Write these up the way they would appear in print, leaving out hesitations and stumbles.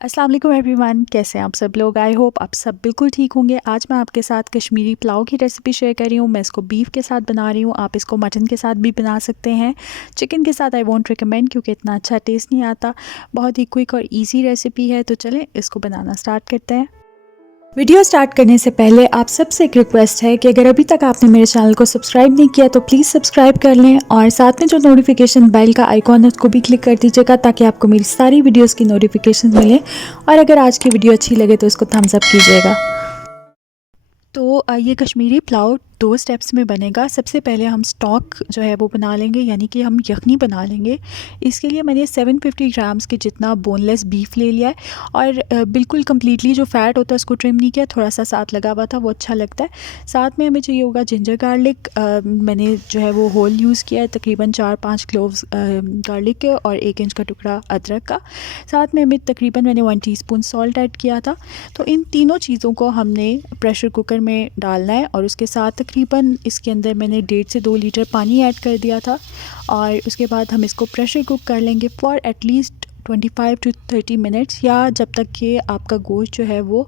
अस्सलाम वालेकुम एवरीवन, कैसे हैं आप सब लोग। आई होप आप सब बिल्कुल ठीक होंगे। आज मैं आपके साथ कश्मीरी पुलाव की रेसिपी शेयर कर रही हूँ। मैं इसको बीफ के साथ बना रही हूँ, आप इसको मटन के साथ भी बना सकते हैं। चिकन के साथ आई वोंट रिकमेंड क्योंकि इतना अच्छा टेस्ट नहीं आता। बहुत ही क्विक और इजी रेसिपी है, तो चलें इसको बनाना स्टार्ट करते हैं। वीडियो स्टार्ट करने से पहले आप सबसे एक रिक्वेस्ट है कि अगर अभी तक आपने मेरे चैनल को सब्सक्राइब नहीं किया तो प्लीज़ सब्सक्राइब कर लें और साथ में जो नोटिफिकेशन बेल का आइकॉन है उसको भी क्लिक कर दीजिएगा ताकि आपको मेरी सारी वीडियोस की नोटिफिकेशन मिले। और अगर आज की वीडियो अच्छी लगे तो इसको थम्स अप कीजिएगा। तो ये कश्मीरी पुलाव 2 स्टेप्स में बनेगा। सबसे पहले हम स्टॉक जो है वो बना लेंगे, यानी कि हम यखनी बना लेंगे। इसके लिए मैंने 750 ग्राम्स के जितना बोनलेस बीफ ले लिया है और बिल्कुल कम्प्लीटली जो फ़ैट होता है उसको ट्रिम नहीं किया, थोड़ा सा साथ लगा हुआ था, वो अच्छा लगता है। साथ में हमें चाहिए होगा जिंजर गार्लिक। मैंने जो है वो होल यूज़ किया है, तकरीबन 4-5 क्लोव्स गार्लिक के और 1 इंच का टुकड़ा अदरक का। साथ में मैंने 1 टीस्पून सॉल्ट ऐड किया था। तो इन तीनों चीज़ों को हमने प्रेशर कुकर में डालना है और उसके साथ तकरीबन इसके अंदर मैंने 1.5 से 2 लीटर पानी ऐड कर दिया था। और उसके बाद हम इसको प्रेशर कुक कर लेंगे फॉर एटलीस्ट 25 टू 30 मिनट्स, या जब तक कि आपका गोश्त जो है वो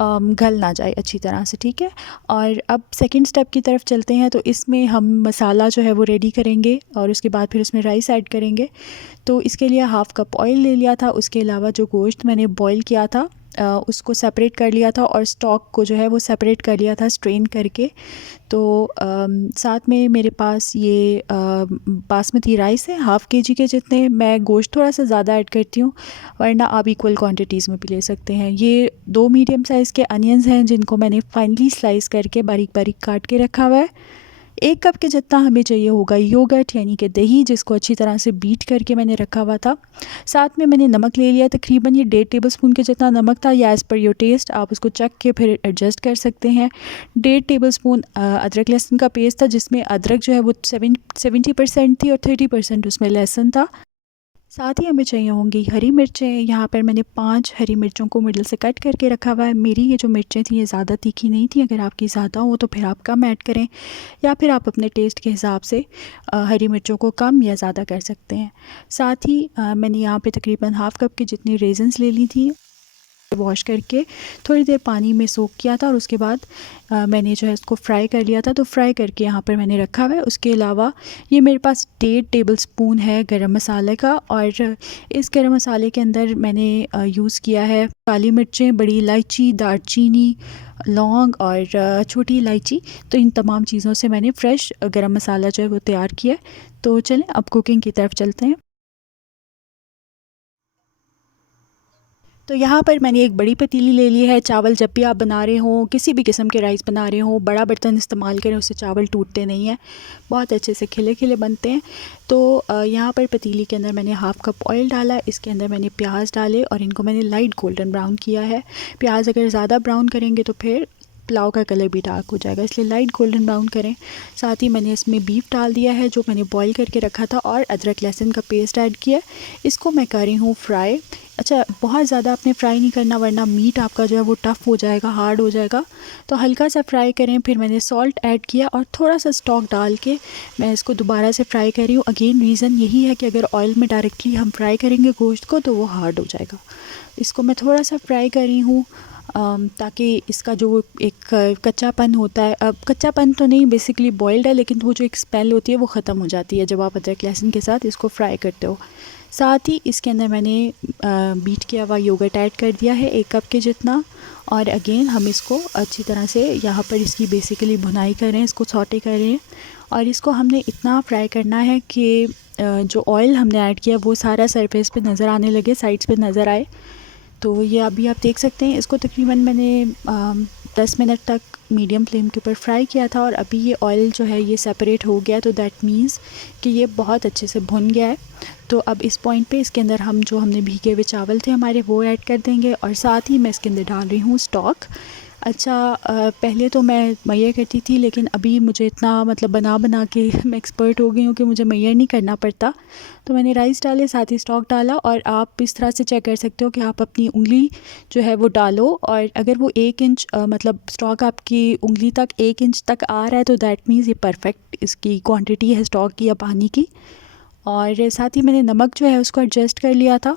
गल ना जाए अच्छी तरह से, ठीक है। और अब सेकंड स्टेप की तरफ चलते हैं। तो इसमें हम मसाला जो है वो रेडी करेंगे और उसके बाद फिर उसमें राइस ऐड करेंगे। तो इसके लिए हाफ़ कप ऑयल ले लिया था, उसके अलावा जो गोश्त मैंने बॉईल किया था उसको सेपरेट कर लिया था और स्टॉक को जो है वो सेपरेट कर लिया था स्ट्रेन करके। तो साथ में मेरे पास ये बासमती राइस है, हाफ़ केजी के जितने। मैं गोश्त थोड़ा सा ज़्यादा ऐड करती हूँ, वरना आप इक्वल क्वांटिटीज़ में भी ले सकते हैं। ये 2 मीडियम साइज़ के अनियंस हैं जिनको मैंने फाइनली स्लाइस करके बारीक बारीक काट के रखा हुआ है। 1 कप के जितना हमें चाहिए होगा योगर्ट, यानी कि दही, जिसको अच्छी तरह से बीट करके मैंने रखा हुआ था। साथ में मैंने नमक ले लिया, तकरीबन ये 1.5 टेबलस्पून के जितना नमक था, या एज़ पर योर टेस्ट आप उसको चख के फिर एडजस्ट कर सकते हैं। 1.5 टेबलस्पून अदरक लहसुन का पेस्ट था, जिसमें अदरक जो है वो 70% थी और 30% उसमें लहसुन था। साथ ही हमें चाहिए होंगी हरी मिर्चें। यहाँ पर मैंने 5 हरी मिर्चों को मिडिल से कट करके रखा हुआ है। मेरी ये जो मिर्चें थी ये ज़्यादा तीखी नहीं थी, अगर आपकी ज़्यादा हो तो फिर आप कम ऐड करें, या फिर आप अपने टेस्ट के हिसाब से हरी मिर्चों को कम या ज़्यादा कर सकते हैं। साथ ही मैंने यहाँ पे तकरीबन हाफ़ कप की जितनी रेज़न्स ले ली थी, वॉश करके थोड़ी देर पानी में सोक किया था और उसके बाद मैंने जो है इसको फ्राई कर लिया था। तो फ्राई करके यहाँ पर मैंने रखा हुआ है। उसके अलावा ये मेरे पास 1.5 टेबलस्पून है गरम मसाले का, और इस गरम मसाले के अंदर मैंने यूज़ किया है काली मिर्चें, बड़ी इलायची, दालचीनी, लौंग और छोटी इलायची। तो इन तमाम चीज़ों से मैंने फ़्रेश गरम मसाला जो है वो तैयार किया है। तो चलें अब कुकिंग की तरफ चलते हैं। तो यहाँ पर मैंने एक बड़ी पतीली ले ली है। चावल जब भी आप बना रहे हों, किसी भी किस्म के राइस बना रहे हों, बड़ा बर्तन इस्तेमाल करें, उससे चावल टूटते नहीं हैं, बहुत अच्छे से खिले खिले बनते हैं। तो यहाँ पर पतीली के अंदर मैंने हाफ़ कप ऑयल डाला, इसके अंदर मैंने प्याज डाले और इनको मैंने लाइट गोल्डन ब्राउन किया है। प्याज अगर ज़्यादा ब्राउन करेंगे तो फिर पुलाव का कलर भी डार्क हो जाएगा, इसलिए लाइट गोल्डन ब्राउन करें। साथ ही मैंने इसमें बीफ डाल दिया है जो मैंने बॉईल करके रखा था, और अदरक लहसुन का पेस्ट ऐड किया। इसको मैं कर रही हूँ फ्राई। अच्छा, बहुत ज़्यादा आपने फ्राई नहीं करना, वरना मीट आपका जो है वो टफ़ हो जाएगा, हार्ड हो जाएगा। तो हल्का सा फ्राई करें। फिर मैंने सॉल्ट ऐड किया और थोड़ा सा स्टॉक डाल के मैं इसको दोबारा से फ्राई कर रही हूँ। अगेन रीज़न यही है कि अगर ऑयल में डायरेक्टली हम फ्राई करेंगे गोश्त को तो वो हार्ड हो जाएगा। इसको मैं थोड़ा सा फ्राई कर रही हूँ ताकि इसका जो एक कच्चापन होता है, अब कच्चापन तो नहीं, बेसिकली बॉइल्ड है, लेकिन वो जो एक स्मेल होती है वो ख़त्म हो जाती है जब आप अदरक लहसुन के साथ इसको फ्राई करते हो। साथ ही इसके अंदर मैंने बीट किया हुआ योगर्ट ऐड कर दिया है 1 कप के जितना। और अगेन हम इसको अच्छी तरह से यहाँ पर इसकी बेसिकली भुनाई कर रहे हैं, इसको सौटे कर रहे हैं। और इसको हमने इतना फ्राई करना है कि जो ऑयल हमने ऐड किया वो सारा सरफेस पे नज़र आने लगे, साइड्स पे नज़र आए। तो ये अभी आप देख सकते हैं। इसको तकरीबन मैंने 10 मिनट तक मीडियम फ्लेम के ऊपर फ्राई किया था, और अभी ये ऑयल जो है ये सेपरेट हो गया, तो दैट मीन्स कि ये बहुत अच्छे से भुन गया है। तो अब इस पॉइंट पे इसके अंदर हम जो हमने भीगे हुए चावल थे हमारे वो ऐड कर देंगे, और साथ ही मैं इसके अंदर डाल रही हूँ स्टॉक। अच्छा, पहले तो मैं मैयर करती थी, लेकिन अभी मुझे इतना मतलब बना बना के मैं एक्सपर्ट हो गई हूँ कि मुझे मैयर नहीं करना पड़ता। तो मैंने राइस डाले, साथ ही स्टॉक डाला, और आप इस तरह से चेक कर सकते हो कि आप अपनी उंगली जो है वो डालो, और अगर वो 1 इंच मतलब स्टॉक आपकी उंगली तक 1 इंच तक आ रहा है तो दैट मीन्स ये परफेक्ट इसकी क्वांटिटी है स्टॉक की या पानी की। और साथ ही मैंने नमक जो है उसको एडजस्ट कर लिया था।